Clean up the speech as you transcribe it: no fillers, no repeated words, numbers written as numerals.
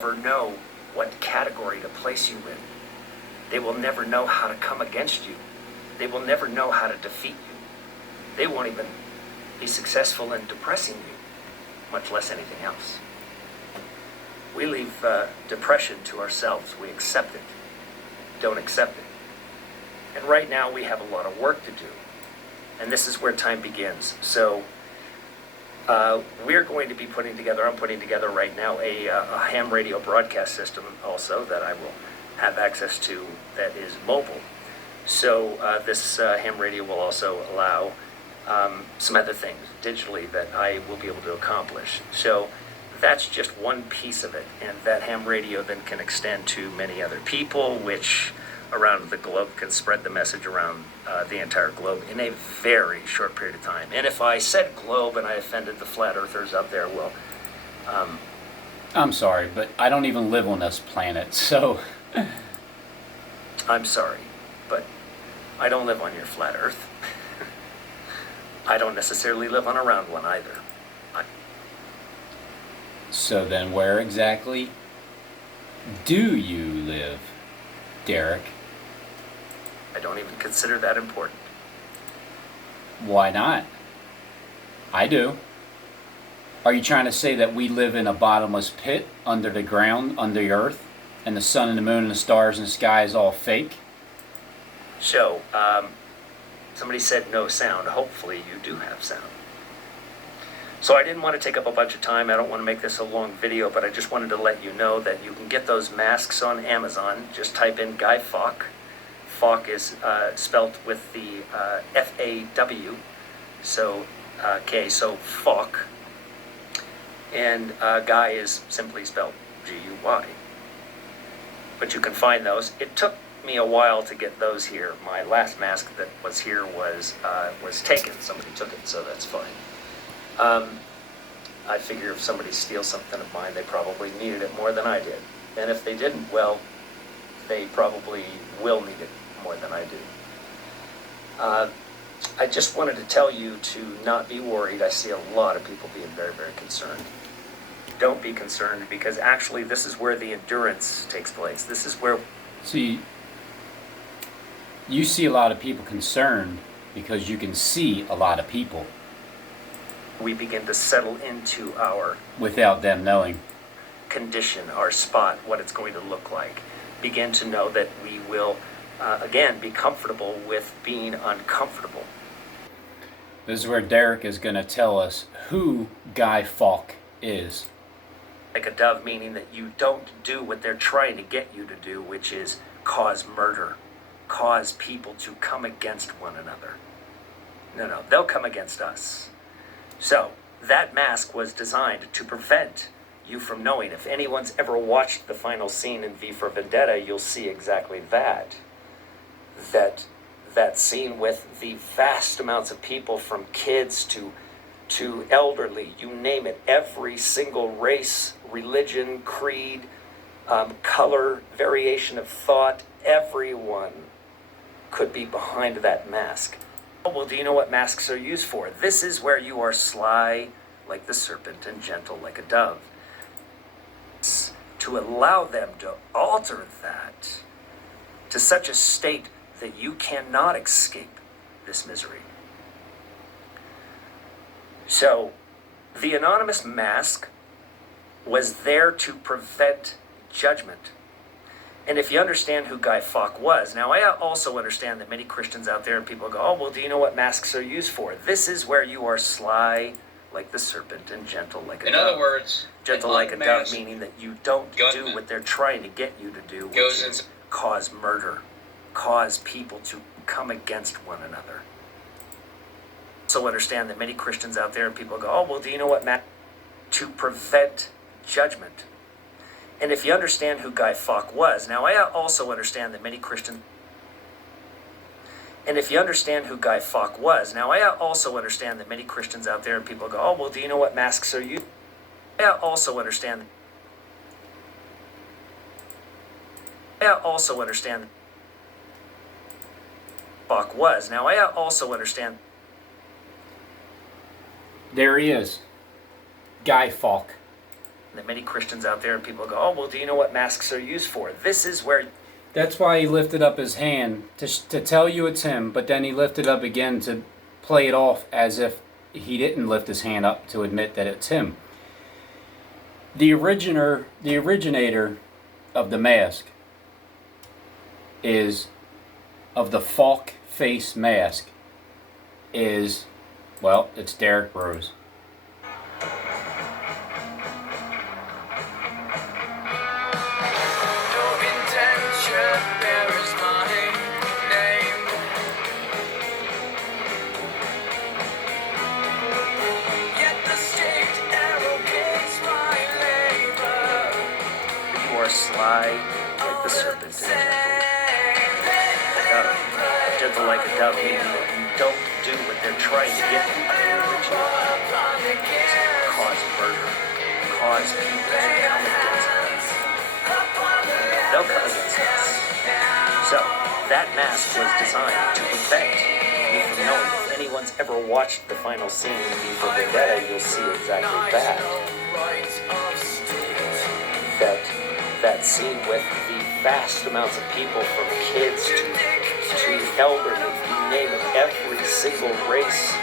never know what category to place you in. They will never know how to come against you. They will never know how to defeat you. They won't even be successful in depressing you, much less anything else. We leave depression to ourselves. We accept it. Don't accept it. And right now we have a lot of work to do. And this is where time begins. So we're going to be I'm putting together right now a ham radio broadcast system also that I will have access to that is mobile. So this ham radio will also allow some other things digitally that I will be able to accomplish. So that's just one piece of it, and that ham radio then can extend to many other people, which around the globe can spread the message around the entire globe in a very short period of time. And if I said globe and I offended the flat earthers out there, well, I'm sorry, but I don't even live on this planet, so I'm sorry, but I don't live on your flat earth. I don't necessarily live on a round one either. So then where exactly do you live, Derek? I don't even consider that important. Why not? I do. Are you trying to say that we live in a bottomless pit under the ground, under the earth, and the sun and the moon and the stars and the sky is all fake? So, somebody said no sound. Hopefully you do have sound. So I didn't want to take up a bunch of time. I don't want to make this a long video, but I just wanted to let you know that you can get those masks on Amazon. Just type in Guy Fawk. Fawk is spelt with the F-A-W. So, so Fawk. And Guy is simply spelled G-U-Y. But you can find those. It took me a while to get those here. My last mask that was here was taken. Somebody took it, so that's fine. I figure if somebody steals something of mine, they probably needed it more than I did. And if they didn't, well, they probably will need it more than I do. I just wanted to tell you to not be worried. I see a lot of people being very, very concerned. Don't be concerned, because actually this is where the endurance takes place. This is where... See, you see a lot of people concerned because you can see a lot of people. We begin to settle into our... Without them knowing. Condition, our spot, what it's going to look like. Begin to know that we will, again, be comfortable with being uncomfortable. This is where Derek is going to tell us who Guy Fawk is. Like a dove, meaning that you don't do what they're trying to get you to do, which is cause murder, cause people to come against one another. No, they'll come against us. So, that mask was designed to prevent you from knowing. If anyone's ever watched the final scene in V for Vendetta, you'll see exactly that. That scene with the vast amounts of people, from kids to elderly, you name it, every single race, religion, creed, color, variation of thought, everyone could be behind that mask. Well, do you know what masks are used for? This is where you are sly like the serpent and gentle like a dove. It's to allow them to alter that to such a state that you cannot escape this misery. So, the anonymous mask was there to prevent judgment. And if you understand who Guy Fawk was, now I also understand that many Christians out there and people go, oh, well, do you know what masks are used for? This is where you are sly like the serpent and gentle like a dove. In other words, gentle like a dove, meaning that you don't do what they're trying to get you to do, which is cause murder, cause people to come against one another. So understand that many Christians out there and people go, oh, well, do you know what to prevent judgment? And if you understand who Guy Fawk was, now I also understand that many Christians... And if you understand who Guy Fawk was, now I also understand that many Christians out there and people go, oh, well, do you know what masks are used? I also understand... Fawk was. Now I also understand... There he is. Guy Fawk. There are many Christians out there, and people go, oh, well, do you know what masks are used for? This is where... That's why he lifted up his hand to tell you it's him, but then he lifted up again to play it off as if he didn't lift his hand up to admit that it's him. The originator of the mask of the Fawk face mask is, well, it's Derek Rose. Sly like the serpent and gentle like a dove, meaning that you don't do what they're trying to get you to do, cause murder, cause people to come against us. They'll come against us. So that mask was designed to prevent you from knowing. If anyone's ever watched the final scene in for Vendetta, you'll see exactly that. That scene with the vast amounts of people, from kids to elderly, you name it, every single race